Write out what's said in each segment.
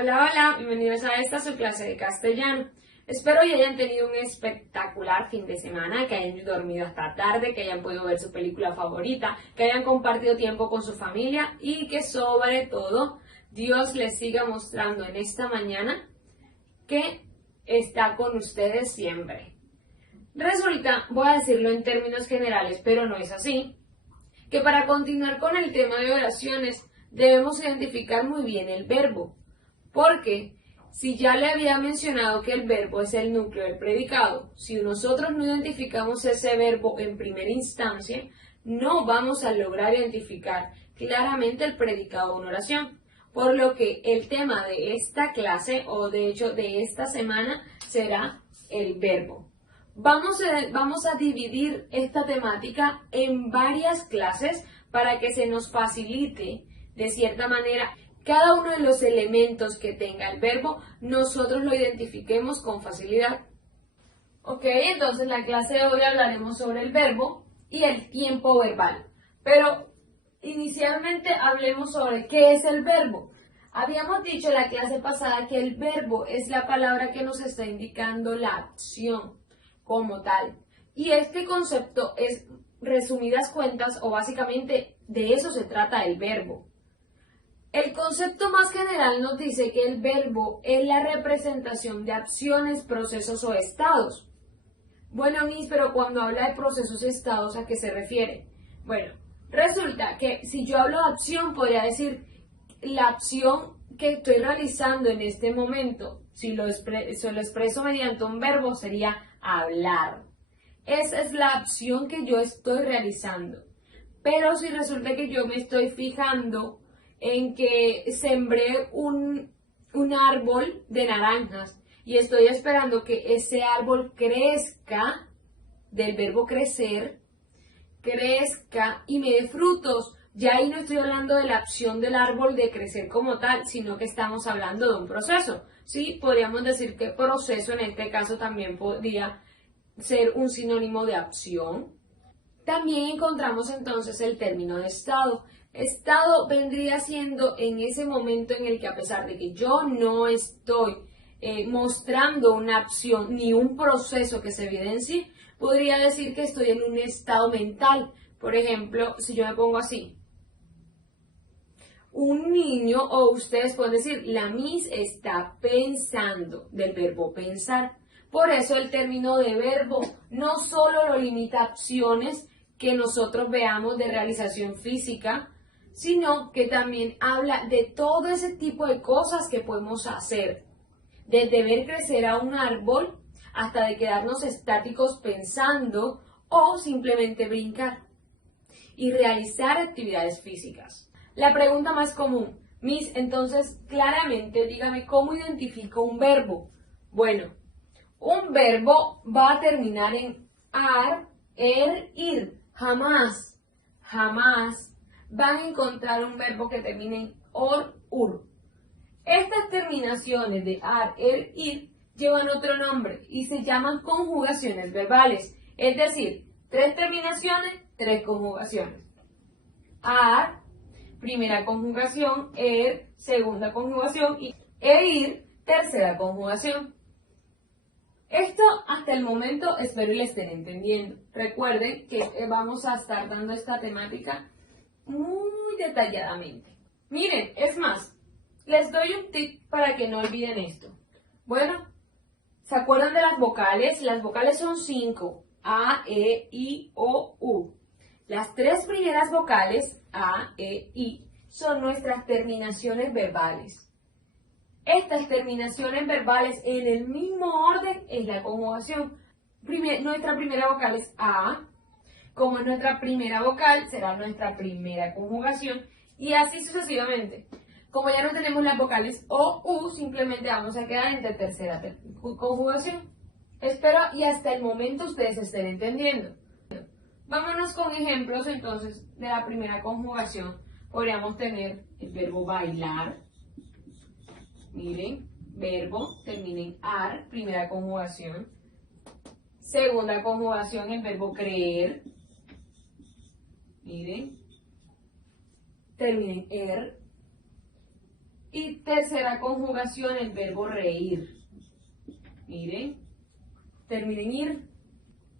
Hola, hola, bienvenidos a esta su clase de castellano. Espero que hayan tenido un espectacular fin de semana, que hayan dormido hasta tarde, que hayan podido ver su película favorita, que hayan compartido tiempo con su familia y que sobre todo Dios les siga mostrando en esta mañana que está con ustedes siempre. Resulta, voy a decirlo en términos generales, pero no es así, que para continuar con el tema de oraciones debemos identificar muy bien el verbo. Porque si ya le había mencionado que el verbo es el núcleo del predicado, si nosotros no identificamos ese verbo en primera instancia, no vamos a lograr identificar claramente el predicado de una oración. Por lo que el tema de esta clase, o de hecho de esta semana, será el verbo. Vamos a dividir esta temática en varias clases para que se nos facilite de cierta manera cada uno de los elementos que tenga el verbo, nosotros lo identifiquemos con facilidad. Ok, entonces en la clase de hoy hablaremos sobre el verbo y el tiempo verbal. Pero inicialmente hablemos sobre qué es el verbo. Habíamos dicho en la clase pasada que el verbo es la palabra que nos está indicando la acción como tal. Y este concepto es, resumidas cuentas, o básicamente de eso se trata el verbo. El concepto más general nos dice que el verbo es la representación de acciones, procesos o estados. Bueno, Miss, pero cuando habla de procesos y estados, ¿a qué se refiere? Bueno, resulta que si yo hablo de acción, podría decir la acción que estoy realizando en este momento, si lo expreso mediante un verbo, sería hablar. Esa es la acción que yo estoy realizando. Pero si resulta que yo me estoy fijando en que sembré un árbol de naranjas y estoy esperando que ese árbol crezca, del verbo crecer, crezca y me dé frutos. Ya ahí no estoy hablando de la acción del árbol de crecer como tal, sino que estamos hablando de un proceso. Sí, podríamos decir que proceso en este caso también podría ser un sinónimo de acción. También encontramos entonces el término de estado. Estado vendría siendo en ese momento en el que, a pesar de que yo no estoy mostrando una acción ni un proceso que se evidencie, podría decir que estoy en un estado mental. Por ejemplo, si yo me pongo así, un niño, o ustedes pueden decir, la Miss está pensando, del verbo pensar. Por eso el término de verbo no solo lo limita a acciones que nosotros veamos de realización física, sino que también habla de todo ese tipo de cosas que podemos hacer, desde ver crecer a un árbol hasta de quedarnos estáticos pensando o simplemente brincar y realizar actividades físicas. La pregunta más común, Miss, entonces claramente dígame cómo identifico un verbo. Bueno, un verbo va a terminar en ar, ir. Jamás van a encontrar un verbo que termine en or, ur. Estas terminaciones de ar, ir llevan otro nombre y se llaman conjugaciones verbales. Es decir, 3 terminaciones, 3 conjugaciones. Ar, primera conjugación, segunda conjugación e ir, tercera conjugación. Esto hasta el momento espero y le estén entendiendo. Recuerden que vamos a estar dando esta temática muy detalladamente. Miren, es más, les doy un tip para que no olviden esto. Bueno, ¿se acuerdan de las vocales? Las vocales son 5, A, E, I, O, U. Las 3 primeras vocales, A, E, I, son nuestras terminaciones verbales. Estas terminaciones verbales en el mismo orden es la conjugación. Nuestra primera vocal es A, como es nuestra primera vocal, será nuestra primera conjugación y así sucesivamente. Como ya no tenemos las vocales O, U, simplemente vamos a quedar entre tercera conjugación. Espero y hasta el momento ustedes estén entendiendo. Vámonos con ejemplos entonces de la primera conjugación. Podríamos tener el verbo bailar. Miren, verbo, termina en ar, primera conjugación. Segunda conjugación, el verbo creer. Miren, termina en er. Y tercera conjugación, el verbo reír. Miren, terminen ir.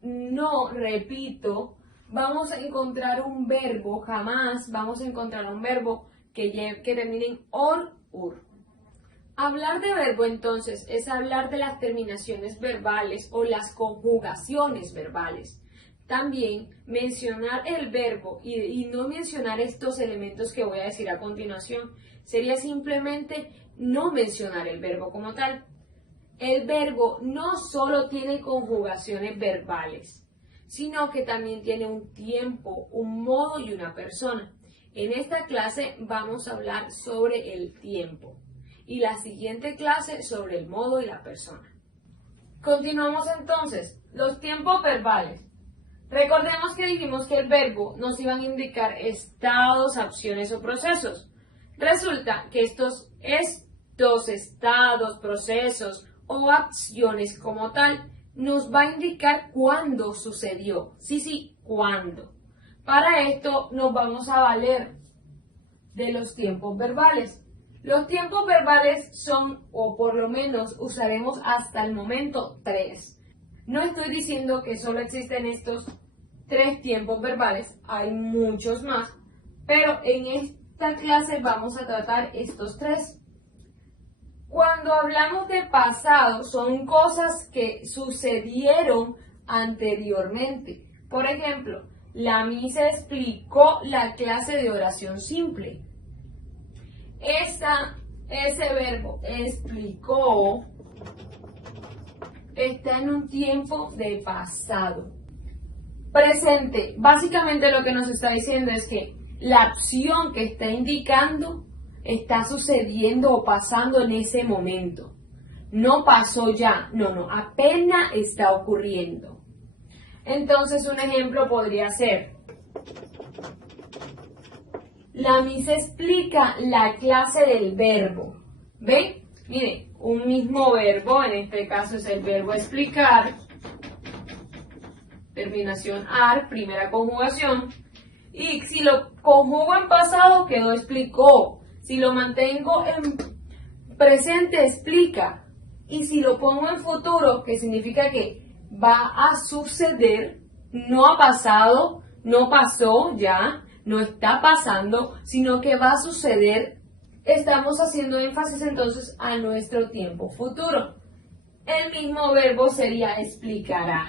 No, repito, vamos a encontrar un verbo, jamás vamos a encontrar un verbo que termine en or, ur. Hablar de verbo, entonces, es hablar de las terminaciones verbales o las conjugaciones verbales. También mencionar el verbo y no mencionar estos elementos que voy a decir a continuación. Sería simplemente no mencionar el verbo como tal. El verbo no solo tiene conjugaciones verbales, sino que también tiene un tiempo, un modo y una persona. En esta clase vamos a hablar sobre el tiempo y la siguiente clase sobre el modo y la persona. Continuamos entonces. Los tiempos verbales. Recordemos que dijimos que el verbo nos iban a indicar estados, acciones o procesos. Resulta que estos estados, procesos o acciones como tal nos va a indicar cuándo sucedió. Sí, cuándo. Para esto nos vamos a valer de los tiempos verbales. Los tiempos verbales son, o por lo menos usaremos hasta el momento, 3. No estoy diciendo que solo existen estos 3 tiempos verbales, hay muchos más, pero en esta clase vamos a tratar estos 3. Cuando hablamos de pasado, son cosas que sucedieron anteriormente. Por ejemplo, la misa explicó la clase de oración simple. Ese verbo explicó está en un tiempo de pasado. Presente, básicamente lo que nos está diciendo es que la acción que está indicando está sucediendo o pasando en ese momento. No pasó ya, no, apenas está ocurriendo. Entonces un ejemplo podría ser: la misa explica la clase del verbo. ¿Ven? Miren, un mismo verbo, en este caso es el verbo explicar, terminación ar, primera conjugación, y si lo conjugo en pasado quedó explicó, si lo mantengo en presente explica, y si lo pongo en futuro, que significa que va a suceder, no ha pasado, no pasó ya, no está pasando, sino que va a suceder. Estamos haciendo énfasis entonces a nuestro tiempo futuro. El mismo verbo sería explicará.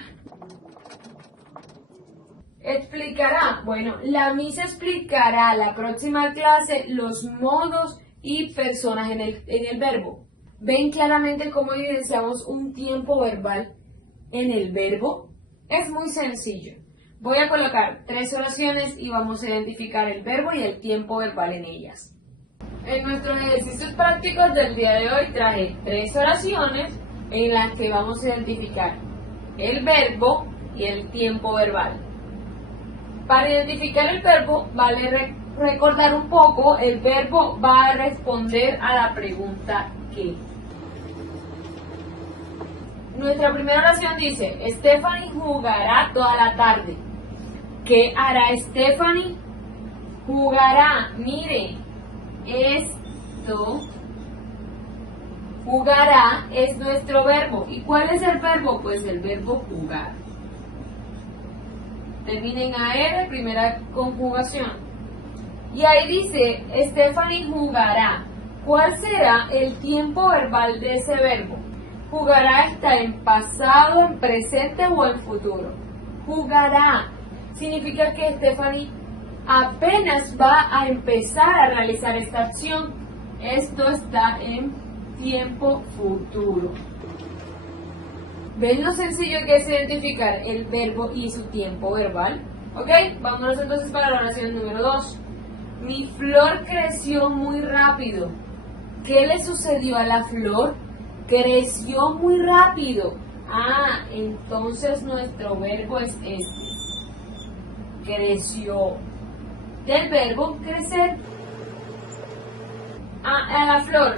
Explicará. Bueno, la misa explicará la próxima clase los modos y personas en el verbo. ¿Ven claramente cómo evidenciamos un tiempo verbal en el verbo? Es muy sencillo. Voy a colocar 3 oraciones y vamos a identificar el verbo y el tiempo verbal en ellas. En nuestros ejercicios prácticos del día de hoy traje 3 oraciones en las que vamos a identificar el verbo y el tiempo verbal. Para identificar el verbo, vale recordar un poco, el verbo va a responder a la pregunta ¿qué? Nuestra primera oración dice: Stephanie jugará toda la tarde. ¿Qué hará Stephanie? Jugará. Mire, esto, jugará, es nuestro verbo. ¿Y cuál es el verbo? Pues el verbo jugar. Termina en AR, primera conjugación. Y ahí dice, Stephanie jugará. ¿Cuál será el tiempo verbal de ese verbo? Jugará está en pasado, en presente o en futuro. Jugará significa que Stephanie apenas va a empezar a realizar esta acción. Esto está en tiempo futuro. ¿Ven lo sencillo que es identificar el verbo y su tiempo verbal? Ok, vámonos entonces para la oración número 2. Mi flor creció muy rápido. ¿Qué le sucedió a la flor? Creció muy rápido. Entonces nuestro verbo es este. Creció. Del verbo crecer. A la flor.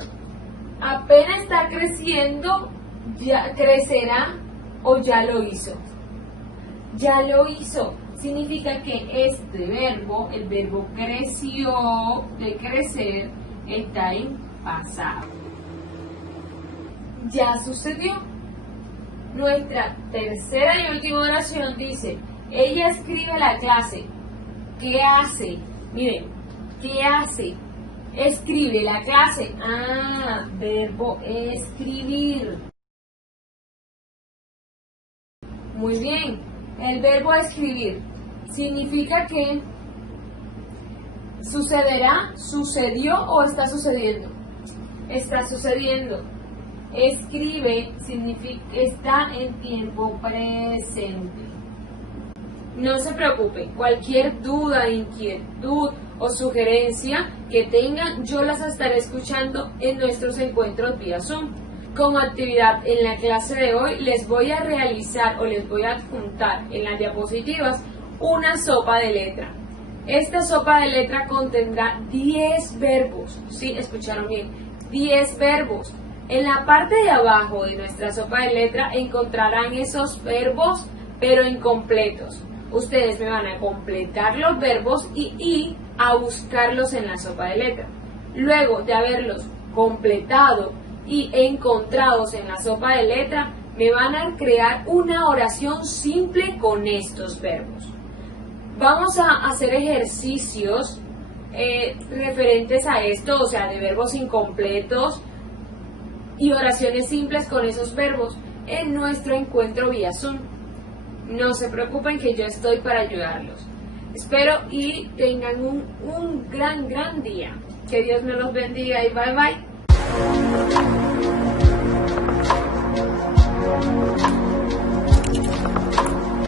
Apenas está creciendo, ya crecerá o ya lo hizo. Ya lo hizo. Significa que este verbo, el verbo creció, de crecer, está en pasado. Ya sucedió. Nuestra tercera y última oración dice, ella escribe la clase. ¿Qué hace? Miren, ¿qué hace? Escribe la clase. Verbo escribir. Muy bien. El verbo escribir significa que sucederá, sucedió o está sucediendo. Está sucediendo. Escribe significa está en tiempo presente. No se preocupen, cualquier duda, inquietud o sugerencia que tengan, yo las estaré escuchando en nuestros encuentros vía Zoom. Como actividad en la clase de hoy les voy a realizar o les voy a adjuntar en las diapositivas una sopa de letra. Esta sopa de letra contendrá 10 verbos, ¿sí? ¿Escucharon bien? 10 verbos. En la parte de abajo de nuestra sopa de letra encontrarán esos verbos, pero incompletos. Ustedes me van a completar los verbos y a buscarlos en la sopa de letra. Luego de haberlos completado y encontrados en la sopa de letra, me van a crear una oración simple con estos verbos. Vamos a hacer ejercicios referentes a esto, o sea, de verbos incompletos y oraciones simples con esos verbos en nuestro encuentro vía Zoom. No se preocupen que yo estoy para ayudarlos. Espero y tengan un gran día. Que Dios me los bendiga y bye bye.